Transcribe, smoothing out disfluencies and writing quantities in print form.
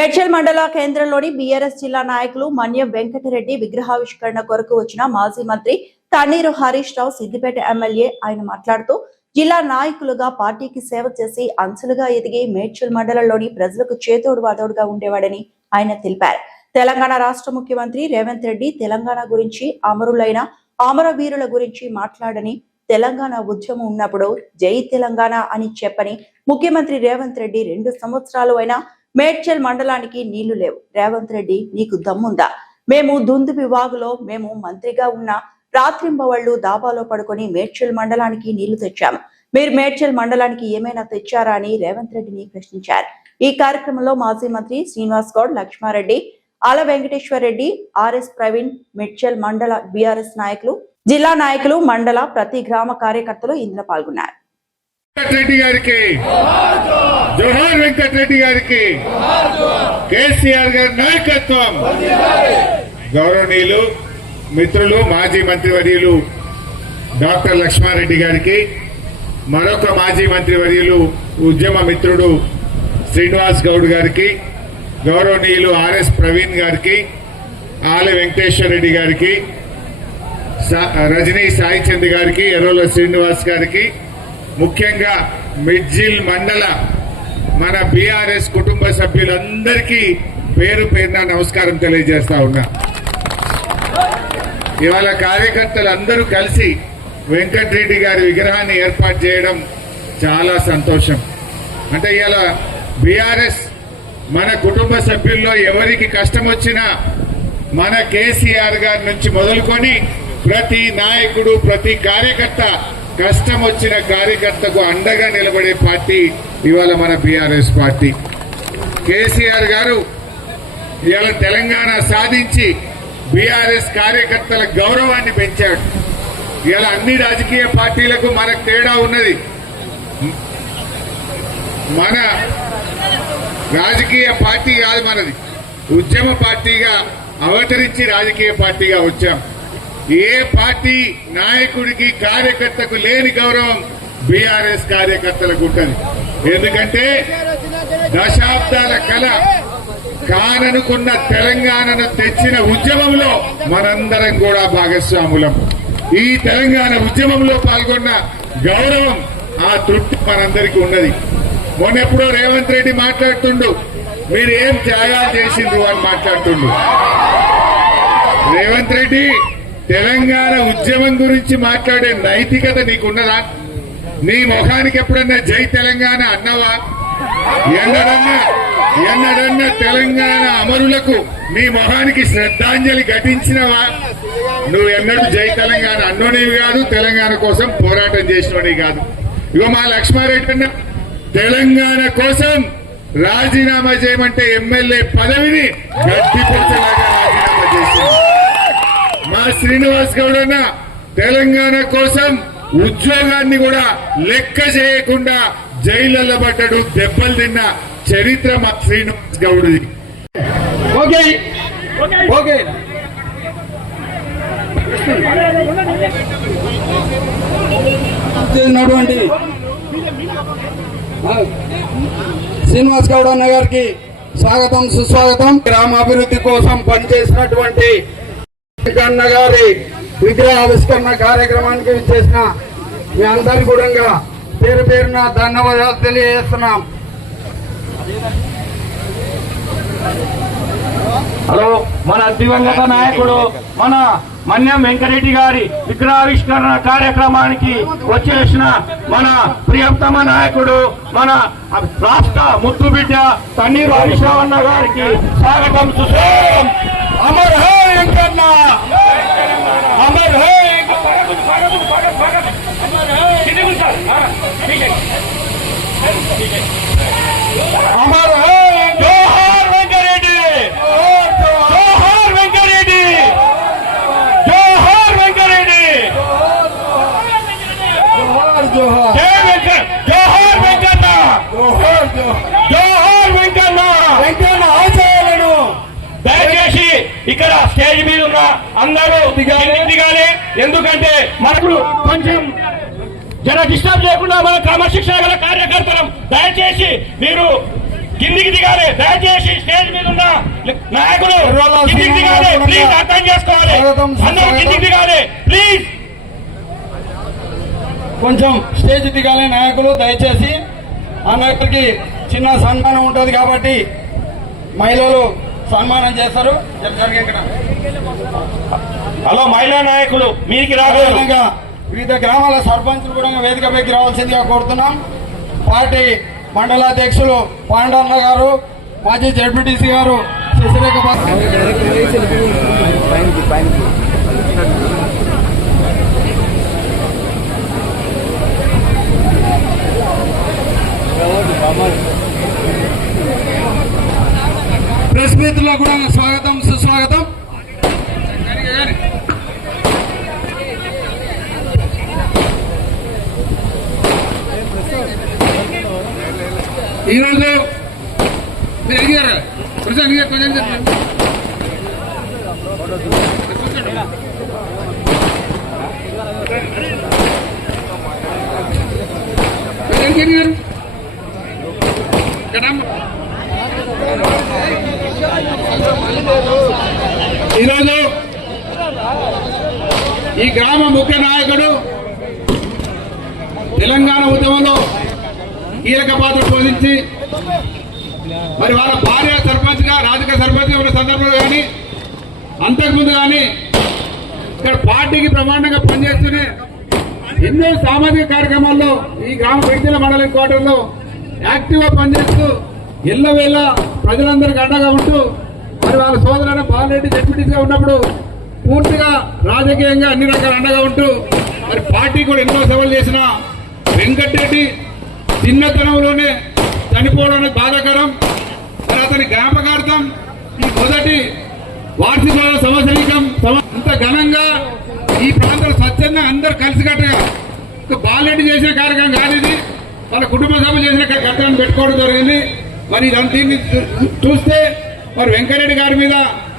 మేడ్చల్ మండల కేంద్రంలోని బీఆర్ఎస్ జిల్లా నాయకులు మన్యం వెంకటరెడ్డి విగ్రహావిష్కరణ కొరకు వచ్చిన మాజీ మంత్రి తన్నీరు హరీష్ రావు సిద్దిపేట ఎమ్మెల్యే ఆయన మాట్లాడుతూ జిల్లా నాయకులుగా పార్టీకి సేవ చేసి అంచులుగా ఎదిగి మేడ్చల్ మండలంలోని ప్రజలకు చేతోడు వాదోడుగా ఉండేవాడని ఆయన తెలిపారు. తెలంగాణ రాష్ట్ర ముఖ్యమంత్రి రేవంత్ రెడ్డి తెలంగాణ గురించి అమరులైన అమరవీరుల గురించి మాట్లాడని, తెలంగాణ ఉద్యమం ఉన్నప్పుడు జై తెలంగాణ అని చెప్పని ముఖ్యమంత్రి రేవంత్ రెడ్డి 2 సంవత్సరాలు అయినా మేడ్చల్ మండలానికి నీళ్లు లేవు. రేవంత్ రెడ్డి నీకు దమ్ముందా? మేము దుందుబి వాగులో మేము మంత్రిగా ఉన్న రాత్రింబవళ్లు దాబాలో పడుకొని మేడ్చల్ మండలానికి నీళ్లు తెచ్చాము. మీరు మేడ్చల్ మండలానికి ఏమైనా తెచ్చారా అని రేవంత్ రెడ్డిని ప్రశ్నించారు. ఈ కార్యక్రమంలో మాజీ మంత్రి శ్రీనివాస్ గౌడ్, లక్ష్మారెడ్డి, ఆల వెంకటేశ్వర్ రెడ్డి, ఆర్ఎస్ ప్రవీణ్, మేడ్చల్ మండల బీఆర్ఎస్ నాయకులు, జిల్లా నాయకులు, మండల ప్రతి గ్రామ కార్యకర్తలు ఇందులో పాల్గొన్నారు. రెడ్డి గారికి జోహార్, వెంకటరెడ్డి గారికి, కేసీఆర్ గారి నాయకత్వం, గౌరవనీయులు మిత్రులు మాజీ మంత్రివర్యులు డాక్టర్ లక్ష్మారెడ్డి గారికి, మరొక మాజీ మంత్రివర్యులు ఉద్యమ మిత్రుడు శ్రీనివాస్ గౌడ్ గారికి, గౌరవనీయులు ఆర్ఎస్ ప్రవీణ్ గారికి, ఆల వెంకటేశ్వర రెడ్డి గారికి, రజనీ సాయిచంద్ గారికి, ఎర్రోల శ్రీనివాస్ గారికి, ముఖ్యంగా మిడ్జిల్ మండల మన బీఆర్ఎస్ కుటుంబ సభ్యులందరికీ పేరు పేరున నమస్కారం తెలియజేస్తా ఉన్నా. ఇవాళ కార్యకర్తలందరూ కలిసి వెంకటరెడ్డి గారి విగ్రహాన్ని ఏర్పాటు చేయడం చాలా సంతోషం. అంటే ఇవాళ బీఆర్ఎస్ మన కుటుంబ సభ్యుల్లో ఎవరికి కష్టం వచ్చినా మన కేసీఆర్ గారి నుంచి మొదలుకొని ప్రతి నాయకుడు, ప్రతి కార్యకర్త కష్టం వచ్చిన కార్యకర్తకు అండగా నిలబడే పార్టీ ఇవాళ మన బీఆర్ఎస్ పార్టీ. కేసీఆర్ గారు ఇవాళ తెలంగాణ సాధించి బీఆర్ఎస్ కార్యకర్తల గౌరవాన్ని పెంచాడు. ఇవాళ అన్ని రాజకీయ పార్టీలకు మనకు తేడా ఉన్నది. మన రాజకీయ పార్టీ కాదు మనది, ఉద్యమ పార్టీగా అవతరించి రాజకీయ పార్టీగా వచ్చాం. ఏ పార్టీ నాయకుడికి కార్యకర్తకు లేని గౌరవం బీఆర్ఎస్ కార్యకర్తలకు ఉంటుంది. ఎందుకంటే దశాబ్దాల కళ కాననుకున్న తెలంగాణను తెచ్చిన ఉద్యమంలో మనందరం కూడా భాగస్వాములం. ఈ తెలంగాణ ఉద్యమంలో పాల్గొన్న గౌరవం, ఆ తృప్తి మనందరికీ ఉన్నది. మొన్నెప్పుడో రేవంత్ రెడ్డి మాట్లాడుతుండు, మీరు ఏం త్యాగాలు చేసిండ్రు అని మాట్లాడుతుండు. రేవంత్ రెడ్డి, తెలంగాణ ఉద్యమం గురించి మాట్లాడే నైతికత నీకున్నదా? నీ ముఖానికి ఎప్పుడన్నా జై తెలంగాణ అన్నవా? ఎన్నడన్నా తెలంగాణ అమరులకు నీ మొహానికి శ్రద్ధాంజలి ఘటించినవా? నువ్వు ఎన్నడూ జై తెలంగాణ అన్నోనివి కాదు, తెలంగాణ కోసం పోరాటం చేసినోని కాదు. ఇగో మా లక్ష్మారెడ్డి అన్న తెలంగాణ కోసం రాజీనామా చేయమంటే ఎమ్మెల్యే పదవిని గట్టిపరచలాగా రాజీనామా చేసింది. మా శ్రీనివాస్ గౌడ్ అన్న తెలంగాణ కోసం ఉద్యోగాన్ని కూడా లెక్క చేయకుండా జైళ్లలో పడ్డాడు, దెబ్బలు తిన్న చరిత్ర మా శ్రీనివాస్ గౌడ్ది. శ్రీనివాస్ గౌడ్ అన్న గారికి స్వాగతం, సుస్వాగతం. గ్రామాభివృద్ధి కోసం పనిచేసినటువంటి అన్న గారి విగ్రహావిష్కరణ కార్యక్రమానికి విచ్చేసిన మీ అందరి కూడా పేరు పేరున ధన్యవాదాలు తెలియజేస్తున్నాం. హలో, మన దివంగత నాయకుడు మన మన్యం వెంకటరెడ్డి గారి విగ్రహావిష్కరణ కార్యక్రమానికి వచ్చేసిన మన ప్రియతమ నాయకుడు, మన రాష్ట్ర ముద్దుబిడ్డ తన్నీరు హరీష్ రావు అన్న గారికి స్వాగతం, సుస్వాగతం. అమర్ హే వెంకన్న, అమర్ హే, అమర్ హే, జోహార్ వెంకటరెడ్డి, జోహార్ వెంకటరెడ్డి, జోహార్ వెంకటరెడ్డి, జోహార్ జోహార్ వెంకన్న, జోహార్ వెంకన్న. వెంకన్న ఆశయాలను దయచేసి ఇక్కడ స్టేజ్ మీద ఉన్న అందరూ దిగాలి. ఎందుకంటే మనకు కొంచెం జర డిస్టర్బ్ చేయకుండా మన క్రమశిక్షణ గల కార్యకర్తలం దయచేసి మీరు కిందికి దిగాలి. దయచేసి స్టేజ్ మీద నాయకులు కిందికి దిగాలి ప్లీజ్, అర్థం చేసుకోవాలి. అందరూ కిందికి దిగాలి ప్లీజ్. కొంచెం స్టేజ్ దిగాలి నాయకులు, దయచేసి ఆ నాయకులకి చిన్న సన్మానం ఉంటుంది కాబట్టి మహిళలు సన్మానం చేస్తారు. హలో మహిళా నాయకులు మీకు రాగలరు. వివిధ గ్రామాల సర్పంచులు కూడా వేదికపైకి రావాల్సిందిగా కోరుతున్నాం. పార్టీ మండలాధ్యక్షులు పాండన్న గారు, మాజీ జడ్పీటీసీ గారు శశిరేఖ ప్రెస్ మిత్రులకు కూడా స్వాగతం సుస్వాగతం. ఈరోజు ఈరోజు ఈ గ్రామ ముఖ్య నాయకుడు తెలంగాణ ఉద్యమంలో కీలక పాత్ర పోషించి మరి వాళ్ళ భార్య సర్పంచ్ గా రాజకీయ సర్పంచ్ ఉన్న సందర్భంలో కానీ అంతకుముందు కానీ ఇక్కడ పార్టీకి ప్రమాణంగా పనిచేస్తూనే ఎన్నో సామాజిక కార్యక్రమాల్లో ఈ గ్రామ పెంచిన మండలి క్వార్టర్లో యాక్టివ్ గా పనిచేస్తూ ఎల్లవేళ ప్రజలందరికీ అండగా ఉంటూ మరి వాళ్ళ సోదరుడు బాలరెడ్డి జడ్పీటీసీగా ఉన్నప్పుడు పూర్తిగా రాజకీయంగా అన్ని రకాల అండగా ఉంటూ మరి పార్టీ కూడా ఎన్నో సేవలు చేసిన వెంకటరెడ్డి చిన్నతనంలోనే చనిపోవడం బాధాకరం. మరి అతని జ్ఞాపకార్థం ఈ మొదటి వార్షిక సంవత్సరీకం ఇంత ఘనంగా ఈ ప్రాంతంలో స్వచ్ఛంగా అందరూ కలిసికట్టుగా బాలరెడ్డి చేసిన కార్యక్రమం కాదు ఇది, వాళ్ళ కుటుంబ సభ చేసిన కార్యక్రమం పెట్టుకోవడం జరిగింది. మరి దీన్ని చూస్తే మరి వెంకటరెడ్డి గారి మీద